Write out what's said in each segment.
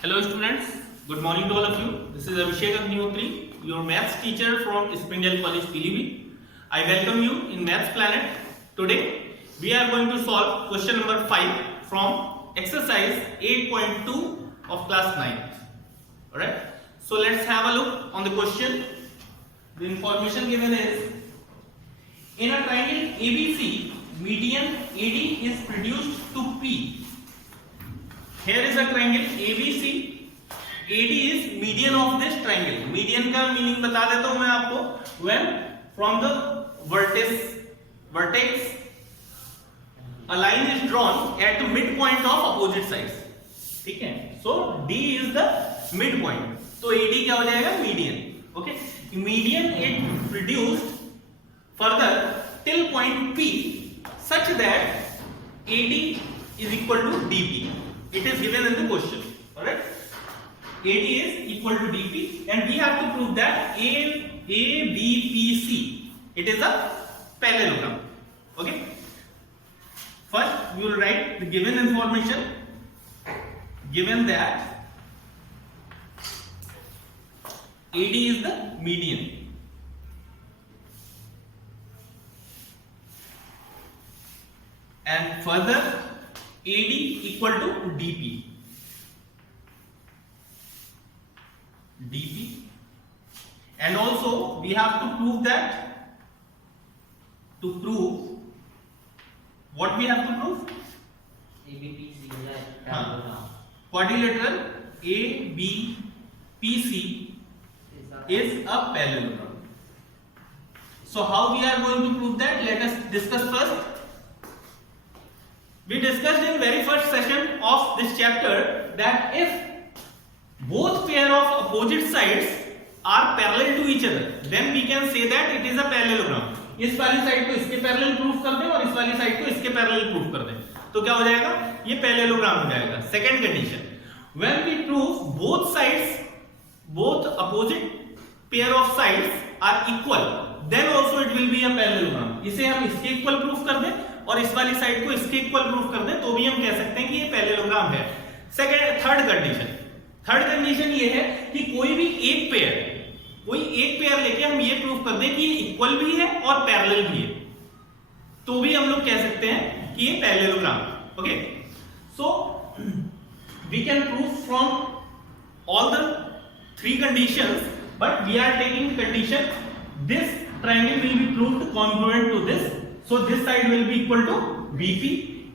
Hello students, good morning to all of you. This is Abhishek Agnihotri, your maths teacher from Spindle College, Pilibhit. I welcome you in Maths Planet. Today we are going to solve question number 5 from exercise 8.2 of class 9. Alright, so let's have a look on the question. The information given is, in a triangle ABC, median AD is reduced to P. Here is a triangle ABC. AD is median of this triangle. Median का meaning बता देता हूं मैं आपको. When from the vertex a line is drawn at the midpoint of opposite sides. ठीक है. So D is the midpoint. तो AD क्या हो जाएगा? Median. Okay. Median is reduced further till point P such that AD is equal to DP. It is given in the question. Alright. AD is equal to DP and we have to prove that ABPC. It is a parallelogram. Okay. First we will write the given information. Given that AD is the median. And further AD equal to DP. And also we have to prove that, to prove what we have to prove? ABPC quadrilateral ABPC is a parallelogram. So how we are going to prove that? Let us discuss first. We discussed in very first session of this chapter that if both pair of opposite sides are parallel to each other, then we can say that it is a parallelogram. इस वाली side को इसके parallel proof कर दें और इस वाली side को इसके पैरेलल प्रूफ कर दें, तो क्या हो जाएगा? ये पैरेललोग्राम हो जाएगा. Second condition, when we prove both opposite pair of sides are equal, then also it will be a parallelogram. इसे हम इसके इक्वल प्रूफ कर दें और इस वाली साइड को इसके इक्वल प्रूफ कर दें, तो भी हम कह सकते हैं कि ये पैरेललोग्राम है. थर्ड कंडीशन ये है कि कोई एक पेयर लेके हम ये प्रूफ कर दें कि ये इक्वल भी है और पैरेलल भी है, तो भी हम लोग कह सकते हैं कि ये parallelogram. Okay, so we can prove from all the three conditions, but we are taking condition this triangle will be proved congruent to this, so this side will be equal to BP,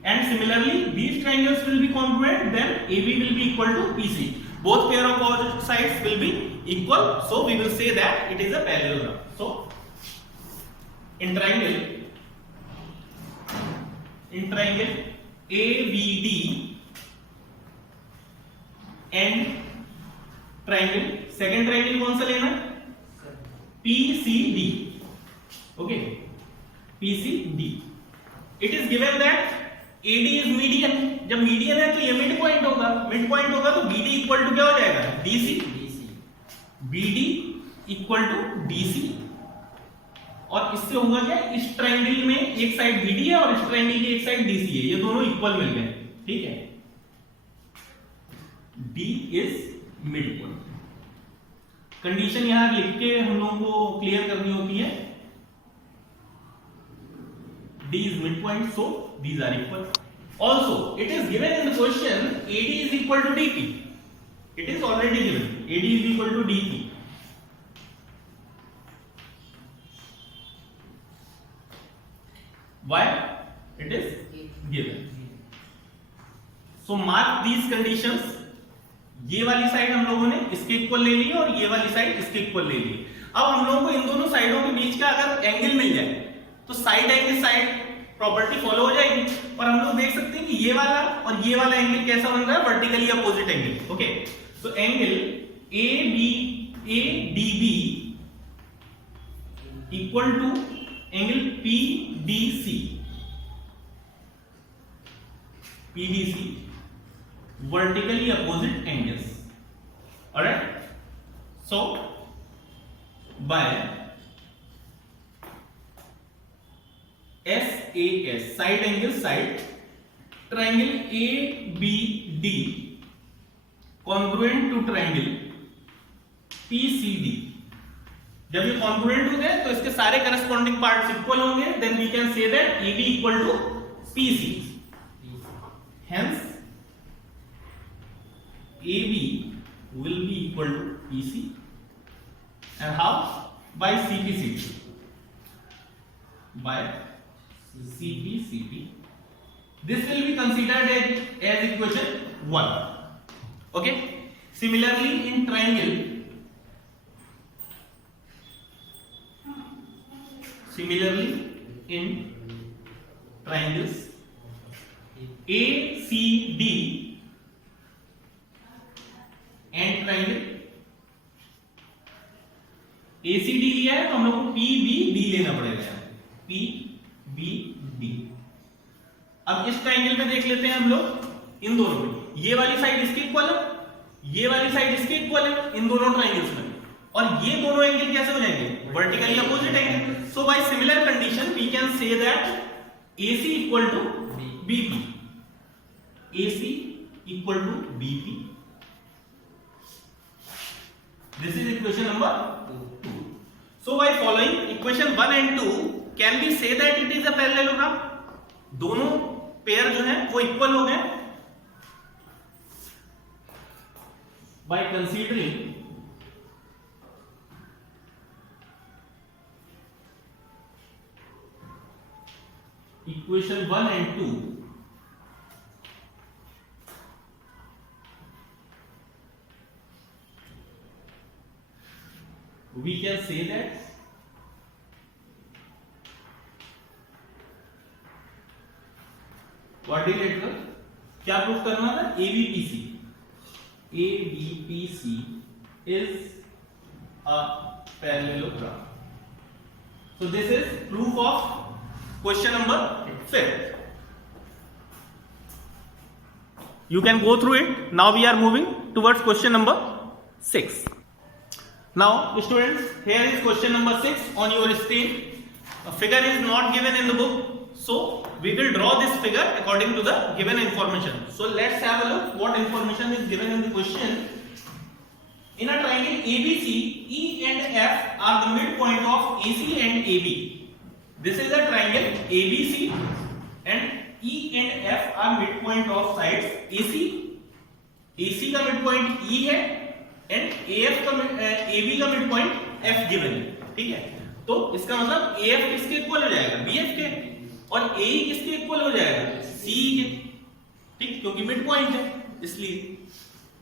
and similarly these triangles will be congruent, then AB will be equal to PC. Both pair of opposite sides will be equal, so we will say that it is a parallelogram. So in triangle ABD and triangle, second triangle कौन सा लेना है? PCD. Okay, PCD. It is given that AD is median. जब median है तो ये mid point होगा तो BD इक्वल टू क्या हो जाएगा? DC. BD equal to DC. और इससे होगा क्या? इस ट्रायंगल में एक साइड BD है और इस ट्रायंगल की एक साइड DC है, ये दोनों इक्वल मिल गए. ठीक है, D is mid point. Condition यहां लिख के हम लोगों को क्लियर करनी होती है. D is midpoint, so these are equal. Also, it is given in the question AD is equal to DP. It is already given. AD is equal to DP. Why? It is given. So mark these conditions. ये वाली side हम लोगों ने इसके equal ले ली और ये वाली साइड इसके इक्वल ले ली. अब हम लोगों को इन दोनों साइडों के बीच का अगर एंगल मिल जाए तो side angle side property follow हो जाएगी, और हम लोग देख सकते हैं कि ये वाला और ये वाला एंगल कैसा बन रहा है? Vertically opposite angle. Okay, so angle ADB equal to angle PDC, vertically opposite angles. Alright, so by SAS, side angle side, triangle ABD congruent to triangle PCD। जब ये कॉन्ग्रुएंट होंगे तो इसके सारे करस्पॉन्डिंग पार्ट्स इक्वल होंगे, then we can say that AB equal to PC। Hence AB will be equal to PC, and how? By CP/CP, by CP/CP. This will be considered as equation 1. Okay. Similarly in triangle, triangles ACD and triangle ACD लिया है तो हम लोग को PBD लेना पड़ेगा, PBD। अब इस ट्राइंगल में देख लेते हैं हम लोग इन दोनों में, ये वाली साइड इसके इक्वल है, ये वाली साइड इसके इक्वल है इन दोनों ट्राइंगल्स में, और ये दोनों एंगल कैसे हो जाएंगे? Vertically opposite angle. So by similar condition we can say that AC equal to BP, AC equal to BP। This is equation number 2. So by following equation 1 and 2, can we say that it is a parallelogram? दोनों pair जो है वो equal हो गए by considering equation 1 and 2, we can say that quadrilateral, क्या proof करना था? ABPC is a parallelogram. So this is proof of question number 5. You can go through it. Now we are moving towards question number 6. Now students, here is question number 6 on your screen. A figure is not given in the book, so we will draw this figure according to the given information. So let's have a look what information is given in the question. In a triangle ABC, E and F are the midpoint of AC and AB. This is a triangle ABC and E and F are midpoint of sides AC. AC का midpoint E है and AF का AB का midpoint F given है, ठीक है? तो इसका मतलब AF किसके इक्वल हो जाएगा? BF के, और AE किसके इक्वल हो जाएगा? CE के, ठीक, क्योंकि midpoint है इसलिए।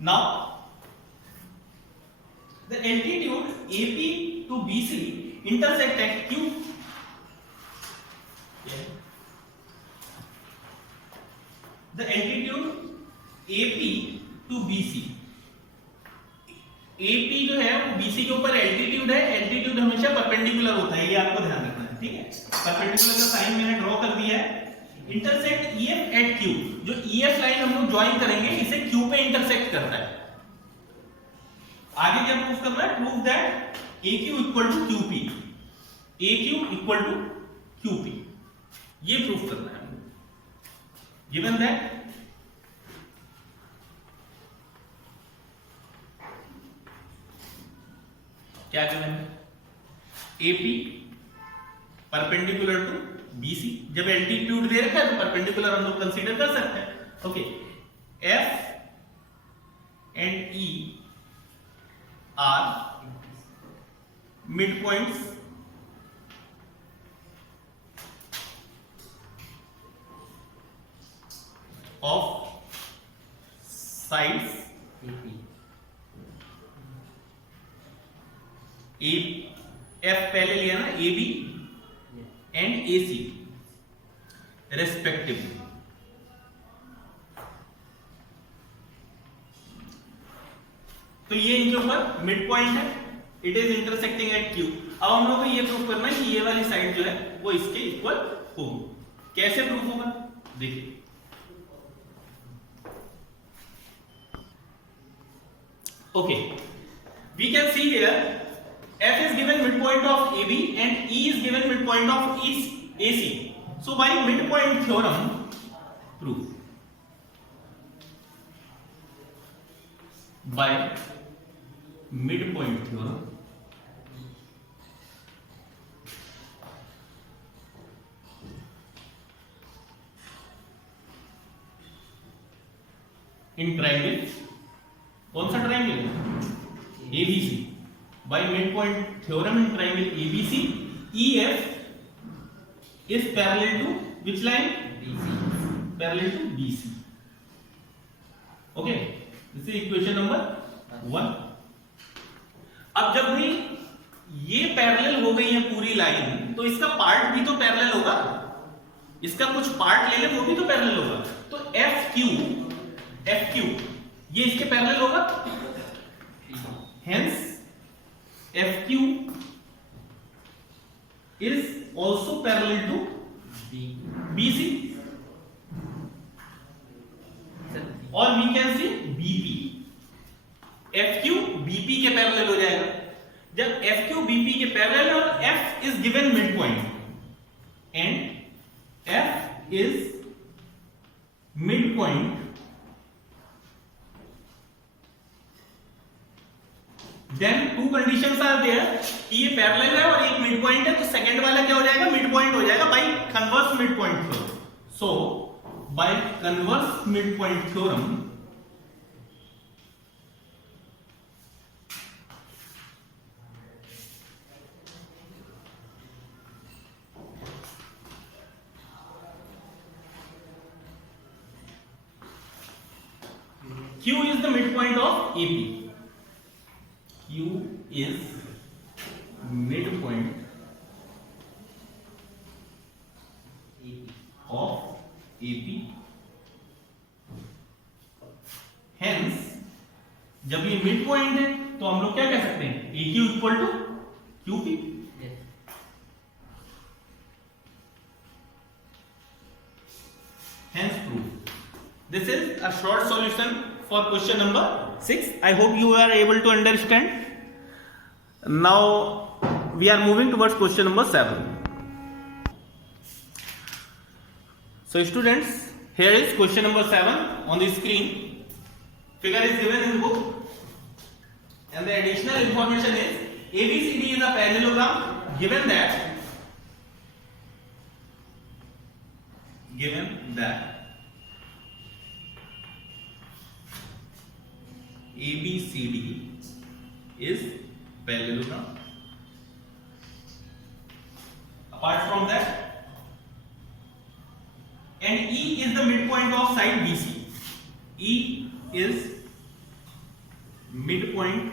Now the altitude AP to BC intersect at Q. The altitude AP to BC, AP जो है वो BC के ऊपर एल्टीट्यूड है, एल्टीट्यूड हमेशा परपेंडिकुलर होता है, ये आपको ध्यान रखना है, ठीक है? परपेंडिकुलर का साइन मैंने ड्रॉ कर दिया है। इंटरसेक्ट EF एट Q, जो EF लाइन हम लोग ज्वाइन करेंगे इसे Q पे इंटरसेक्ट करता है। आगे क्या प्रूफ करना है? Proof that AQ equal to QP, AQ equal to QP, ये प्रूफ करना है। गिवन दैट क्या गिवन है? AP परपेंडिकुलर टू BC, जब एल्टीट्यूड दे रखा है तो परपेंडिकुलर हम लोग कंसीडर कर सकते हैं, okay? F and E are midpoints of sides F पहले लिया ना, AB and AC respectively। तो ये इनके ऊपर मिड पॉइंट है, it is intersecting at Q। अब हम लोग को ये प्रूफ करना है कि ये वाली साइड जो है वो इसके इक्वल होगी। कैसे प्रूफ होगा? देखिए, okay, we can see here F is given midpoint of AB and E is given midpoint of AC. So by midpoint theorem, proof. By mid point theorem in triangle, कौन सा triangle? ABC. By mid point theorem in triangle ABC, EF is parallel to which line? BC. Parallel to BC. Okay, this is equation number 1. अब जब भी ये parallel हो गई है पूरी लाइन, तो इसका पार्ट भी तो पैरेलल होगा, इसका कुछ पार्ट ले ले वो भी तो पैरेलल होगा। तो FQ ये इसके पैरेलल होगा, hence FQ is also parallel to BC, और we can see BP। FQ BP के पैरेलल हो जाएगा। जब FQ BP के पैरेलल है और F is given midpoint and F is midpoint, then two conditions are there कि ये पैरेलल है और एक मिड पॉइंट है, तो सेकंड वाला क्या हो जाएगा? मिड पॉइंट हो जाएगा by converse mid point theorem. So by converse mid point theorem Q is the midpoint of AP. Q is midpoint of AP. Hence, जब ये मिड पॉइंट है तो हम लोग क्या कह सकते हैं? AQ equal to QP। Hence proof. This is a short solution for question number 6. I hope you are able to understand. Now we are moving towards question number 7. So students, here is question number 7 on the screen. Figure is given in the book and the additional information is ABCD is a parallelogram given that ABCD is parallelogram. Apart from that, and E is the midpoint of side BC. E is midpoint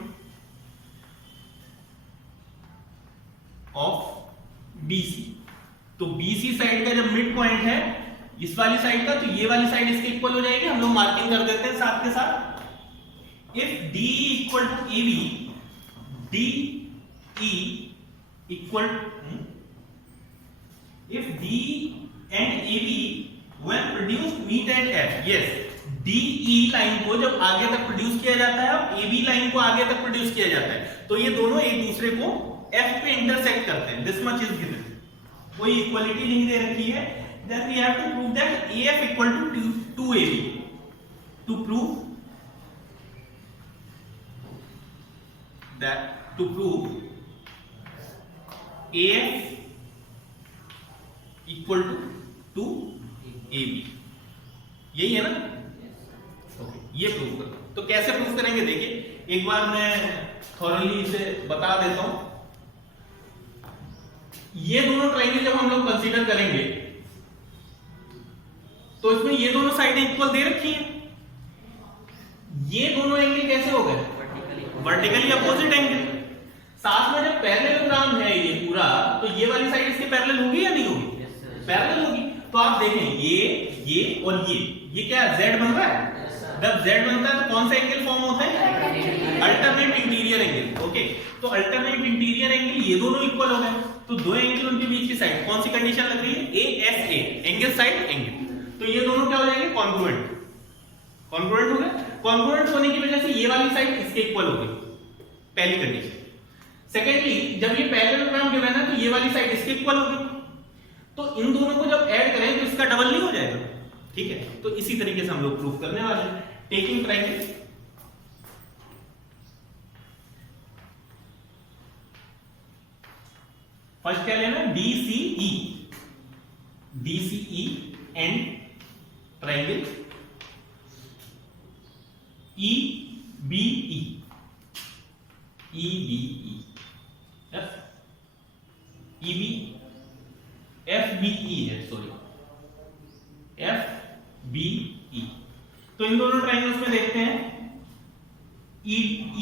of BC. तो BC side का जब mid point है इस वाली side का, तो ये वाली साइड इसके इक्वल हो जाएगी। हम लोग मार्किंग कर देते हैं साथ के साथ। If DE equal to AB, DE equal if DE and AB when produced meet at F, yes, DE line को जब आगे तक प्रोड्यूस किया जाता है और AB लाइन को आगे तक प्रोड्यूस किया जाता है, तो ये दोनों एक दूसरे को F पे इंटरसेक्ट करते हैं। This much is given. कोई इक्वलिटी नहीं दे रखी है। Then we have to prove that AF equal to 2AB. To prove AF equal to 2AB, यही है ना? Okay, ये प्रूव करना। तो कैसे प्रूव करेंगे देखिए, एक बार मैं थॉरली इसे बता देता हूं। ये दोनों ट्रायंगल जब हम लोग कंसीडर करेंगे तो इसमें ये दोनों साइडें इक्वल दे रखी हैं। ये दोनों एंगल कैसे हो गए? Vertically opposite angle. साथ में जब पैरेललोग्राम है ये पूरा, तो ये वाली साइड इसके पैरेलल होगी या नहीं होगी? पैरेलल होगी। तो आप देखें ये और ये क्या Z बन रहा है? जब Z बनता है तो कौन सा एंगल फॉर्म होता है? Alternate interior angle. ओके, तो अल्टरनेट इंटीरियर एंगल ये दोनों इक्वल हो गए। तो दो एंगल उनके बीच की साइड कौन सी कंडीशन लग रही है? ASA, angle side angle. तो ये दोनों क्या हो जाएंगे? कॉन्ग्रुएंट। कॉन्ग्रुएंट हो गए। कॉन्ग्रुएंट होने की वजह से ये वाली साइड इसके इक्वल हो गई, पहली कंडीशन। सेकेंडली, जब ये पैरेललोग्राम गिवन है तो ये वाली साइड इसके इक्वल हो गई। तो इन दोनों को जब ऐड करें तो इसका डबल नहीं हो जाएगा? ठीक है, तो इसी तरीके से हम लोग प्रूफ करने वाले हैं। टेकिंग ट्रायंगल फर्स्ट क्या लेना है, DCE, DCE and triangle EBE, EBE, FBE है, सॉरी FBE। तो इन दोनों ट्राइंगल्स में देखते हैं,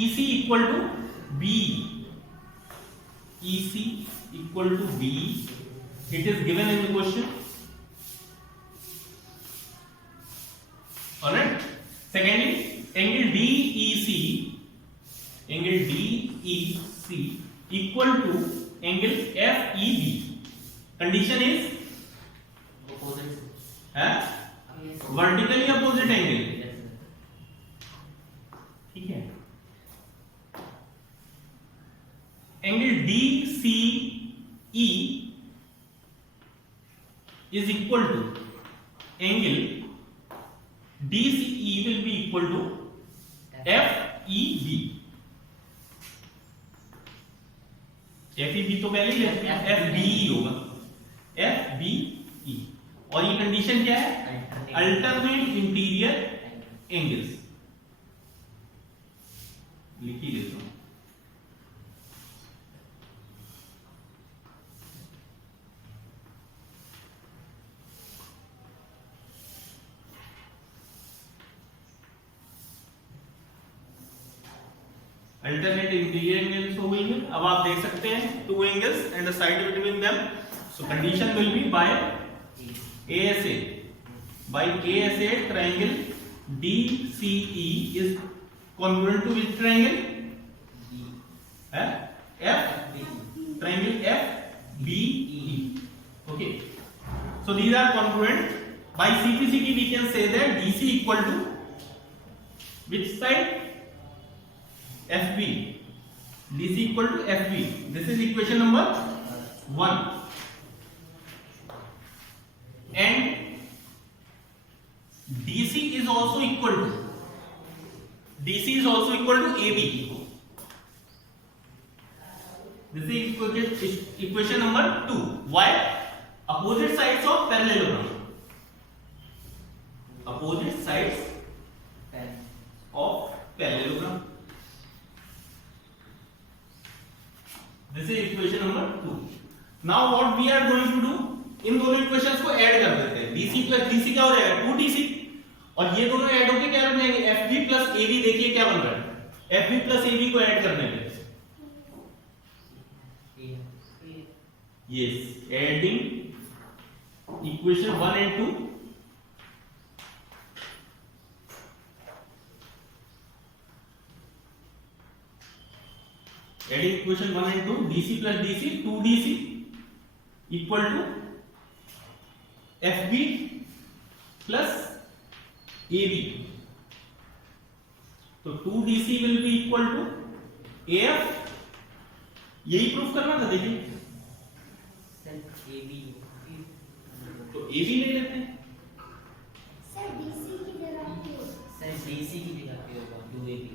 EC equal to BE, EC equal to B, it is given in the question. Alright. Secondly, angle DEC equal to angle FEB. Condition is Opposite. vertically opposite angle. Yes, sir. ठीक है। Angle DCE is equal to angle DCE will be equal to FEB. FEB तो पहले ही है, FBE होगा, FBE। और ये condition क्या है, अल्टरनेट इंटीरियर एंगल्स। लिख ही देता हूं, अल्टरनेट इंटीरियर एंगल्स हो गई है। अब आप देख सकते हैं two angles and the side between them, so condition will be by ASA, by ASA triangle DCE is congruent to which triangle, triangle FBE. Okay, so these are congruent. By CPCT we can say that DC equal to which side, FB, DC equal to FB. This is equation number 1. And DC is also equal to AB. This is equation number 2. Why? Opposite sides of parallelogram. Opposite sides of parallelogram. This is equation number 2. Now what we are going to do, इन दोनों equations को add कर देते हैं। DC plus DC क्या हो जाएगा, 2DC, और ये दोनों ऐड होके क्या बन जाएंगे, FB प्लस AB। देखिए क्या बन रहा है, FB प्लस AB को ऐड करने पे, yes, adding equation 1 and 2, adding equation 1 and 2, DC plus DC, 2DC equal to FB plus AB. तो 2DC will be equal to AF, यही प्रूफ करना था। देखिए तो AB ले लेते हैं, सर DC की जगह पे होगा 2AB।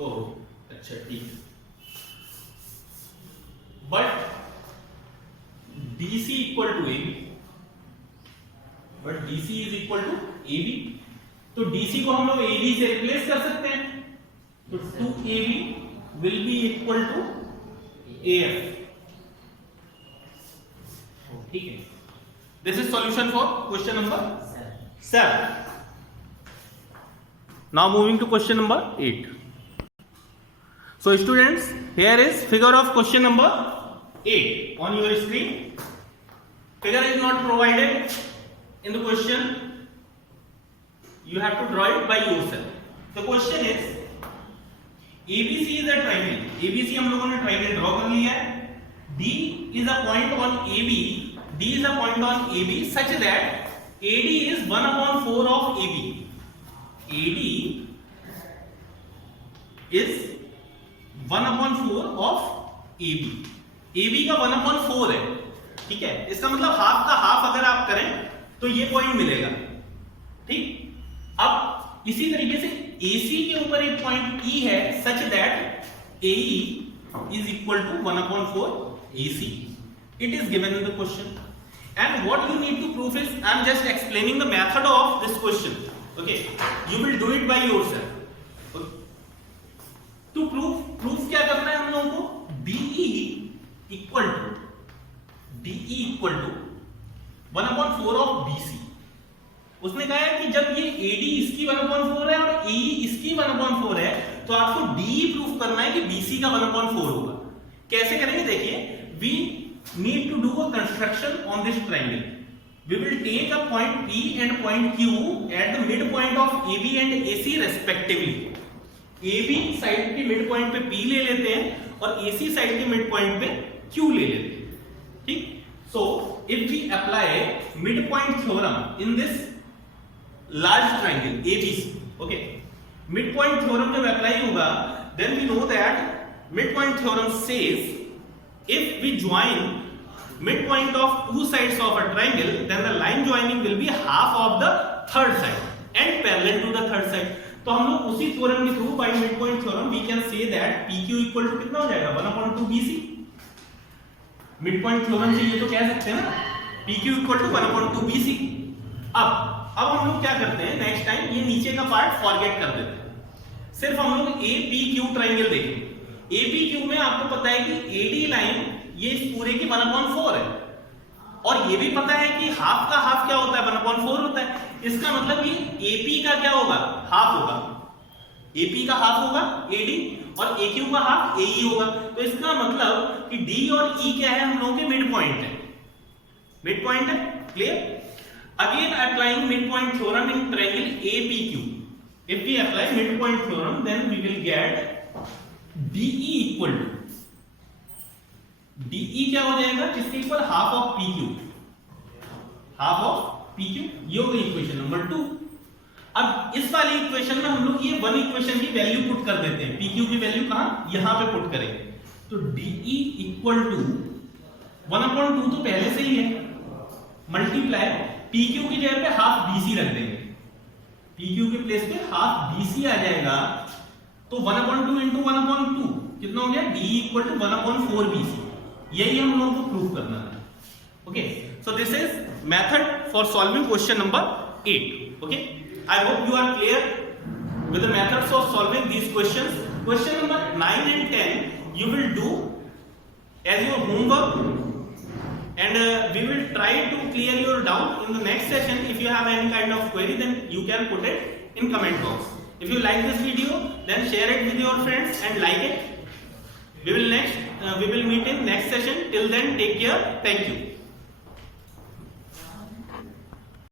ओह अच्छा ठीक है, but DC equal to AB, but DC is equal to AB, तो DC को हम लोग AB से रिप्लेस कर सकते हैं, तो 2AB will be equal to AF। ठीक है, this is solution for question number 7। Now moving to question number 8। So students, here is figure of question number 8 on your screen. Figure is not provided in the question, you have to draw it by yourself. The question is, ABC is a triangle, ABC हम लोगों ने triangle draw कर लिया है, D is a point on AB, D is a point on AB such that AD is 1/4 of AB, AD is 1/4 of AB, AB का 1/4 है, ठीक है, इसका मतलब हाफ का हाफ अगर आप करें तो ये पॉइंट मिलेगा। ठीक, अब इसी तरीके से AC के ऊपर एक पॉइंट E है such that AE is equal to 1/4 AC, It is given in the question. And what you need to prove is, I am just explaining the method of this question. Okay, you will do it by yourself. Okay. To proof क्या करना है हम लोगों को? DE equal to 1/4 of BC. उसने कहा है कि जब ये AD इसकी 1/4 है और AE इसकी 1/4 है, तो आपको DE प्रूफ करना है कि BC का 1/4 होगा. कैसे करेंगे देखिए. We need to do a construction on this triangle. We will take a point P and point Q at the midpoint of AB and AC respectively. AB side के mid point पे P ले लेते हैं और AC side के mid point पे Q ले लेते हैं. ठीक. So if we apply midpoint theorem in this large triangle ABC, okay, midpoint theorem जब apply होगा, then we know that midpoint theorem says if we join midpoint of two sides of a triangle, then the line joining will be half of the third side and parallel to the third side. तो हम लोग उसी theorem के through by midpoint theorem we can say that PQ equal to कितना हो जाएगा 1/2 BC. Midpoint theorem से ये तो कह सकते हैं ना PQ इक्वल टू 1/2 BC. अब हम लोग क्या करते हैं, नेक्स्ट टाइम ये नीचे का पार्ट फॉरगेट कर देते हैं, सिर्फ हम लोग APQ ट्रायंगल देखेंगे. APQ में आपको पता है कि AD लाइन ये इस पूरे की 1/4 है और ये भी पता है कि हाफ का हाफ क्या होता है 1/4 होता है. इसका मतलब ये AP का क्या होगा, हाफ होगा. AP का हाफ होगा AD और AQ का हाफ AE होगा. तो इसका मतलब कि D और E क्या है, हम लोगों के मिड पॉइंट है. मिड पॉइंट है. Clear. Again applying mid point theorem in triangle APQ. If we apply mid point theorem then we will get DE equal to DE क्या हो जाएगा, इसके equal half of PQ. Half of PQ ये हो गई equation number 2. अब इस वाली इक्वेशन में हम लोग ये वन इक्वेशन की वैल्यू पुट कर देते हैं. PQ की वैल्यू कहां, यहां पे पुट करेंगे. तो DE इक्वल टू 1/2 तो पहले से ही है, मल्टीप्लाई PQ की जगह पे हाफ BC रख देंगे. PQ के प्लेस पे हाफ BC आ जाएगा. तो 1/2 इंटू 1/2 कितना हो गया, DE इक्वल टू 1/4 BC. यही हम लोगों को प्रूव करना है. Okay, so this is method for solving question number 8. Okay, I hope you are clear with the methods of solving these questions. Question number 9 and 10 you will do as your homework, and we will try to clear your doubt in the next session. If you have any kind of query, then you can put it in comment box. If you like this video, then share it with your friends and like it. We will meet in next session. Till then, take care. Thank you.